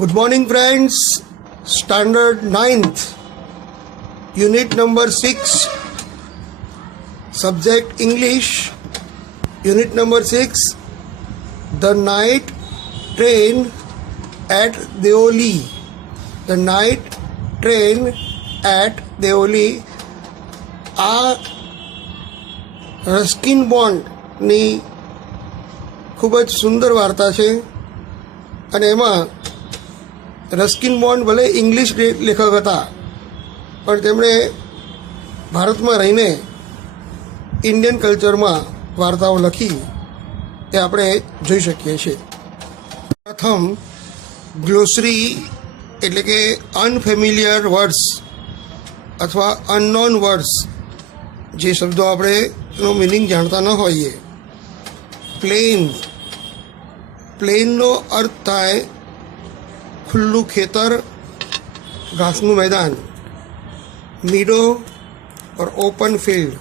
Good morning, friends. Standard 9th, Unit number 6, Subject English, Unit number 6, The Night Train at Deoli. The Night Train at Deoli. આ Ruskin બોન્ડની ખૂબ જ સુંદર વાર્તા છે અને એમાં Ruskin bond ભલે ઇંગ્લિશ લેખક હતા, પણ તેમણે ભારતમાં રહીને ઇન્ડિયન કલ્ચરમાં વાર્તાઓ લખી એ આપણે જોઈ શકીએ છીએ. પ્રથમ ગ્લોસરી એટલે કે અનફેમિલિયર વર્ડ્સ અથવા અનનોન વર્ડ્સ, જે શબ્દો આપણે એનો મિનિંગ જાણતા ન હોઈએ. પ્લેનનો અર્થ થાય ખુલ્લું ખેતર, ઘાસનું મેદાન. Meadow or open field.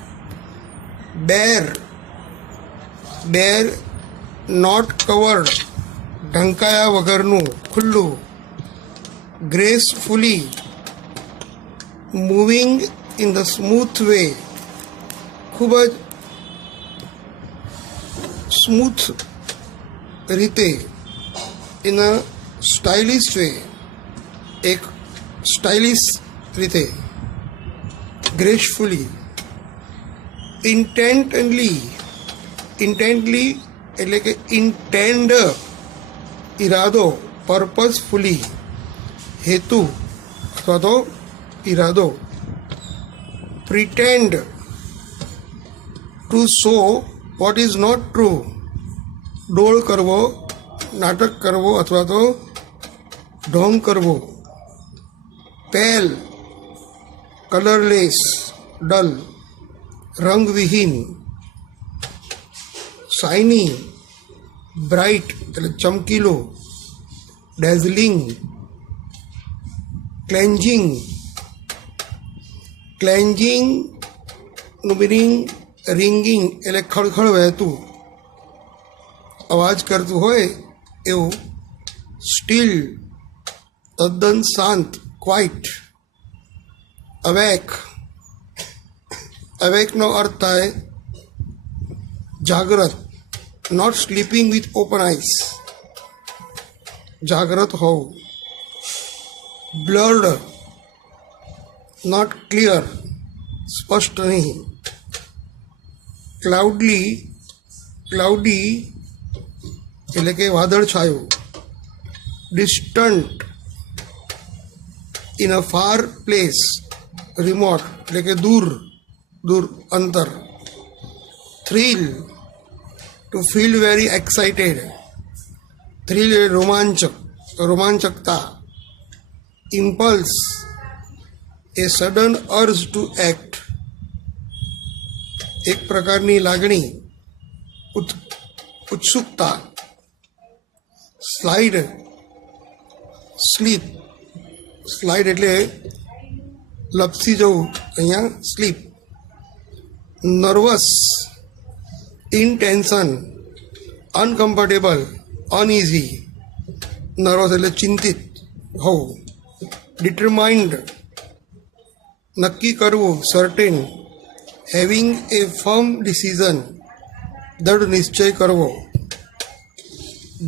Bare not covered, ઢંકાયા વગરનું, ખુલ્લું. Gracefully, moving in the smooth way, ખૂબ જ સ્મૂથ રીતે, ઇન અ સ્ટાઇલિશ વે, એક સ્ટાઇલિશ રીતે. ગ્રેસફુલી. ઇન્ટેન્ટલી એટલે કે ઇન્ટેન્ડ, ઈરાદો. પર્પઝફુલી, હેતુ અથવા તો ઈરાદો. Pretend, to show what is not true, ડોળ કરવો, નાટક કરવો અથવા તો ઢોંગ કરવો. પેલ, કલરલેસ, ડલ, રંગવિહીન. શાઇની, બ્રાઇટ એટલે ચમકીલો. ડેઝલિંગ. ક્લેન્જિંગનું મિનિંગ રિંગિંગ એટલે ખળખળ વહેતું, અવાજ કરતું હોય એવું. સ્ટીલ, તદ્દન શાંત, ક્વાઇટ. અવેકનો અર્થ થાય જાગ્રત. Not sleeping with open eyes, જાગ્રત હોવું. બ્લર્ડ, નોટ ક્લિયર, સ્પષ્ટ નહીં. ક્લાઉડી એટલે કે વાદળ છાયું. Distant, in a far place, remote એટલે કે દૂર અંતર. Thrill, to feel very excited. Thrill રોમાંચકતા. Impulse, a sudden urge to act, એક પ્રકારની લાગણી, ઉત્સુકતા. સ્લાઇડ એટલે લપસી જવું, અહીંયા slip. Nervous, intention, uncomfortable, uneasy. Nervous એટલે ચિંતિત હોવું. ડિટરમાઇન્ડ, નક્કી કરવું, certain. Having a firm decision, દૃઢ નિશ્ચય કરવો.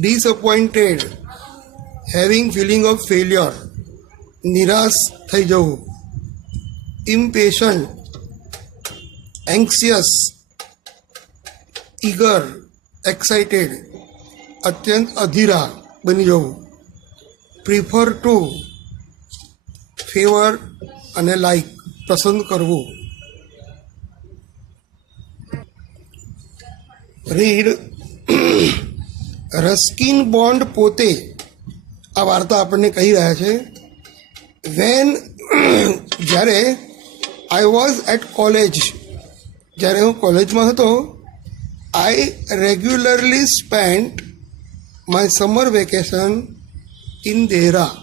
Disappointed, having feeling of failure, નિરાશ થઈ જવું. ઇમ્પેશન્ટ, એન્ક્સિયસ, ઈગર, એક્સાઇટેડ, અત્યંત અધીરા બની જવું. પ્રિફર ટુ, ફેવર અને લાઇક, પસંદ કરવું. રીડ. રસ્કિન બોન્ડ પોતે આ વાર્તા આપણને કહી રહ્યા છે. જ્યારે આઈ વોઝ એટ કોલેજ, જ્યારે હું કોલેજમાં હતો, I regularly spent my summer vacation in Dehra.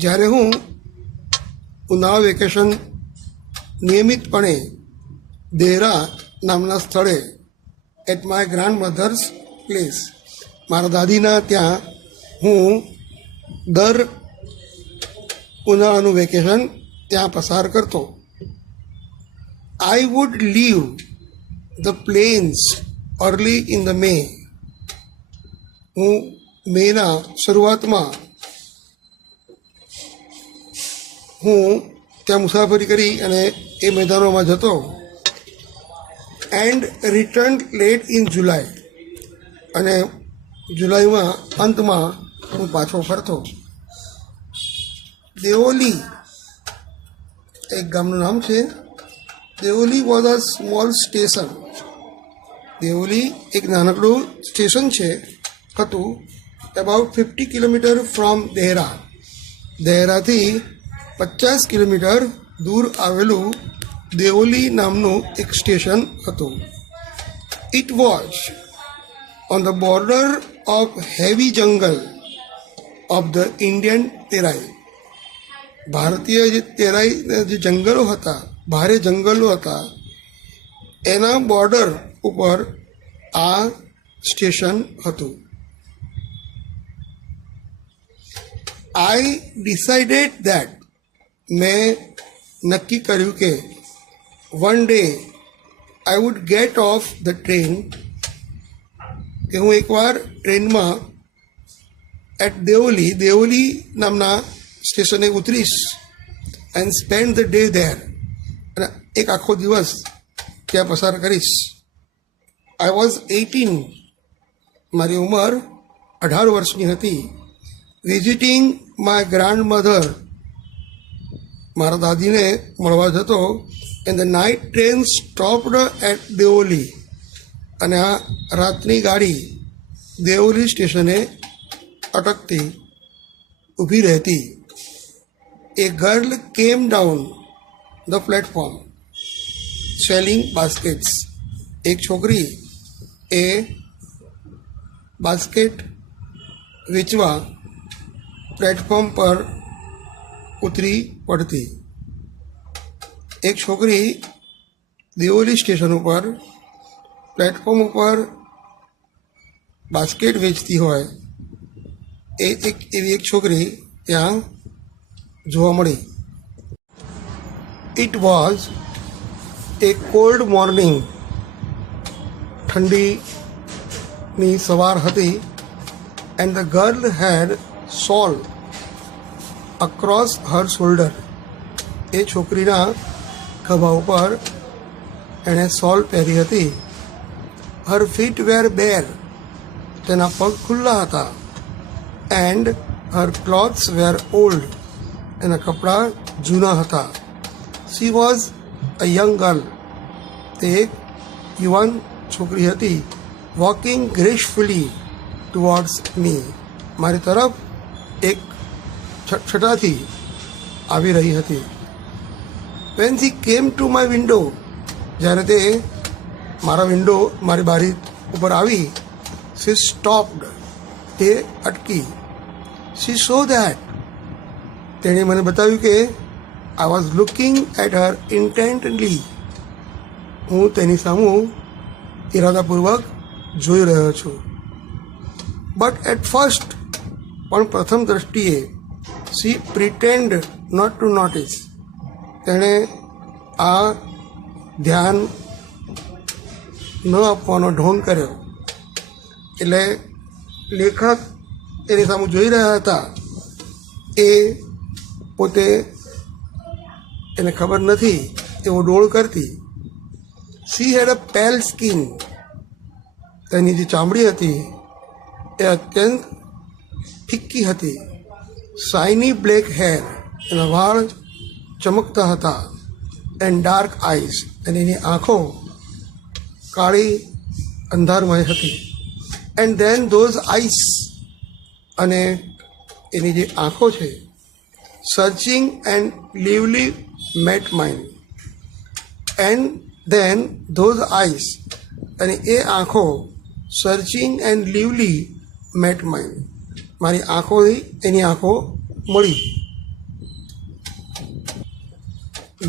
જ્યારે હું ઉનાળા વેકેશન નિયમિતપણે દેહરા નામના સ્થળે, at my grandmother's place, મારા દાદીના ત્યાં હું દર ઉનાળાનું વેકેશન ત્યાં પસાર કરતો. I would leave the plains early in the May. હું મેના શરૂઆતમાં હું ત્યાં મુસાફરી કરી અને એ મેદાનોમાં જતો. એન્ડ રિટર્ન લેટ ઇન જુલાઈ, અને જુલાઈમાં અંતમાં હું પાછો ફરતો. દેઓલી એક ગામનું નામ છે. Deoli was a small station. Deoli એક નાનકડું સ્ટેશન હતું about 50 kilometre from Dehra. દેહરાથી 50 kilometre દૂર આવેલું દેઓલી નામનું એક સ્ટેશન હતું. It was on the border of heavy જંગલ ઓફ ધ ઇન્ડિયન તેરાઈ. ભારતીય જે તેરાઈના જે જંગલો હતા, ભારે જંગલો હતા, એના બોર્ડર ઉપર આ સ્ટેશન હતું. આઈ ડિસાઇડેડ દેટ, મેં નક્કી કર્યું કે one day I would get off the train, કે હું એકવાર ટ્રેનમાં એટ દેઓલી નામના સ્ટેશને ઉતરીશ and spend the day there, અને એક આખો દિવસ ત્યાં પસાર કરીશ. આઈ વોઝ 18, મારી ઉંમર 18 વર્ષની હતી. વિઝિટિંગ માય ગ્રાન્ડ મધર, મારા દાદીને મળવા જતો. And the night train stopped at Deoli, અને આ રાતની ગાડી દેઓલી સ્ટેશને અટકતી, ઊભી રહેતી. A girl came down the platform selling baskets. એક છોકરી એ બાસ્કેટ વેચવા પ્લેટફોર્મ પર ઉતરી પડતી. એક છોકરી દેઓલી સ્ટેશન ઉપર પ્લેટફોર્મ ઉપર બાસ્કેટ વેચતી હોય એવી એક છોકરી ત્યાં જોવા મળી. It was a cold morning, ઠંડીની સવાર હતી. And the girl had shawl across her shoulder. એ છોકરીના ખભા ઉપર એણે સોલ પહેરી હતી. હર ફીટ વેર બેર, તેના પગ ખુલ્લા હતા. And her clothes were old, એના કપડાં જૂના હતા. She was a young girl, તે એક યુવાન છોકરી હતી. વોકિંગ ગ્રેસફુલી ટુવર્ડ્સ મી, મારી તરફ એક છટાથી આવી રહી હતી. When she came to my window, જ્યારે તે મારી બારી ઉપર આવી. શી સ્ટોપ્ડ, તે અટકી. શી સો દેટ, તેણે મને બતાવ્યું કે I was looking at her intently, હું તેની સામું ઇરાદાપૂર્વક જોઈ રહ્યો છું. બટ એટ ફર્સ્ટ, પણ પ્રથમ દ્રષ્ટિએ, શી પ્રિટેન્ડ નોટ ટુ નોટિસ, તેણે આ ધ્યાન ન આપવાનો ઢોંગ કર્યો. એટલે લેખક એની સામે જોઈ રહ્યા હતા, એ પોતે એને ખબર નથી એવો ડોળ કરતી. શી હેડ અ પેલ સ્કિન, તેની જે ચામડી હતી એ અત્યંત ફિક્કી હતી. શાઇની બ્લેક હેર, એના વાળ ચમકતા હતા. એન્ડ ડાર્ક આઈઝ, અને એની આંખો કાળી અંધારમય હતી. એન્ડ ધેન ધોઝ આઈસ, અને એની જે આંખો છે, searching and lively met mind. And then those eyes, અને એ આંખો searching and lively met mind, મારી આંખોથી એની આંખો મળી.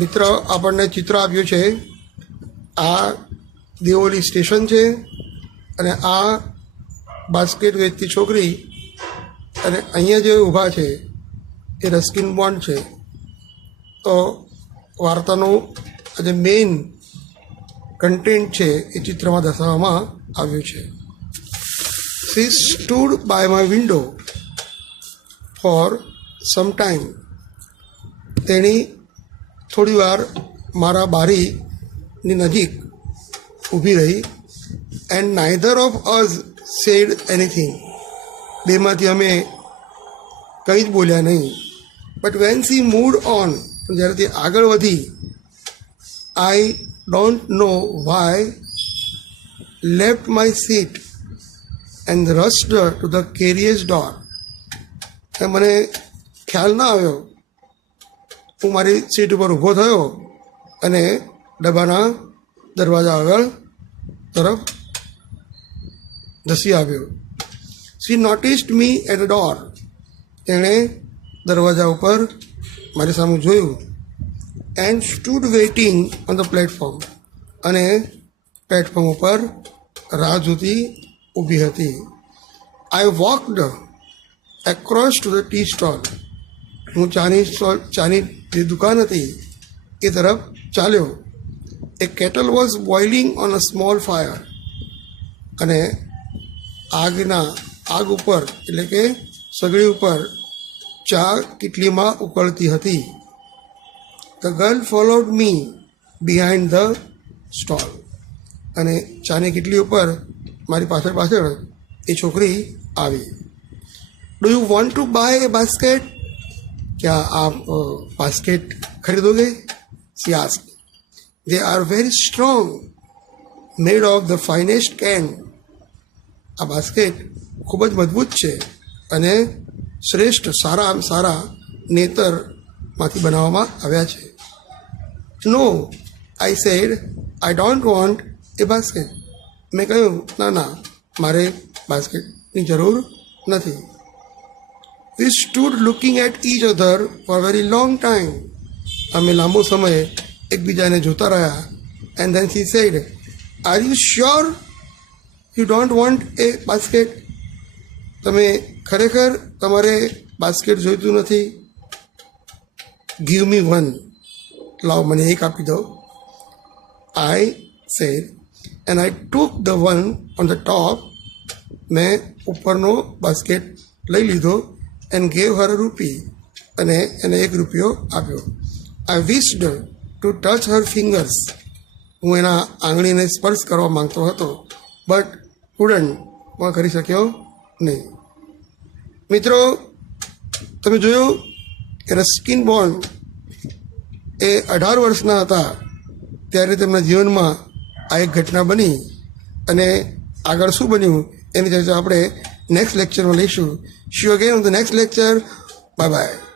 મિત્ર આપણને ચિત્ર આપ્યું છે. આ દેઓલી સ્ટેશન છે, અને આ બાસ્કેટ વેચતી છોકરી અને અહીંયા જે ઊભા છે એ રસ્કિન બોન્ડ છે. તો વાર્તાનું જે મેઇન કન્ટેન્ટ છે એ ચિત્રમાં દર્શાવવામાં આવ્યું છે. She stood by my window for some time. તેણી થોડી વાર મારા બારીની નજીક ઊભી રહી. And neither of us said anything. બેમાંથી અમે કંઈ જ બોલ્યા નહીં. But when she moved on, જ્યારે તે આગળ વધી, I don't know why left my seat and rushed to the carriage door. મને ખ્યાલ ના આવ્યો. હું મારી સીટ ઉપર ઊભો થયો અને ડબ્બાના દરવાજા આગળ તરફ ધસી આવ્યો. She noticed me at the door. તેણે દરવાજા ઉપર મારી સામે જોયું. And stood waiting on the platform. અને પ્લેટફોર્મ ઉપર રાહ જોતી ઊભી હતી. I walked across to the tea stall. હું ચાની જે દુકાન હતી એ તરફ ચાલ્યો. A kettle was boiling on a small fire. અને આગ ઉપર એટલે કે સગડી ઉપર ચા કીટલીમાં ઉકળતી હતી. The girl followed me behind the stall. અને ચાની કીટલી ઉપર મારી પાછળ એ છોકરી આવી. Do you want to buy a basket? क्या आप बास्केट खरीदोगे? She asked. They are very strong, made of the finest cane. આ બાસ્કેટ ખૂબ જ મજબૂત છે અને શ્રેષ્ઠ સારા નેતરમાંથી બનાવવામાં આવ્યા છે. No, I said, I don't want a basket. મેં કહ્યું ના, મારે બાસ્કેટની જરૂર નથી. We stood looking at each other for a very long time. અમે લાંબો સમય એકબીજાને જોતા રહ્યા. And then she said, are you sure you don't want a basket? તમે ખરેખર તમારે બાસ્કેટ જોઈતું નથી? Give me one. લાવ, મને એક આપી દો. I said, and I took the one on the top. મેં ઉપરનો બાસ્કેટ લઈ લીધો. and gave her a rupee. અને એને ₹1 આપ્યો. I wished to touch her fingers. હું એના આંગળીને સ્પર્શ કરવા માંગતો હતો, બટ couldn't. હું કરી શક્યો નહીં. મિત્રો, તમે જોયું કે રસ્કિન બોન્ડ એ 18 વર્ષના હતા ત્યારે તેમના જીવનમાં આ એક ઘટના બની. અને આગળ શું બન્યું એની ચર્ચા આપણે નેક્સ્ટ લેક્ચરમાં લઈશું. See you again on the next lecture. Bye bye.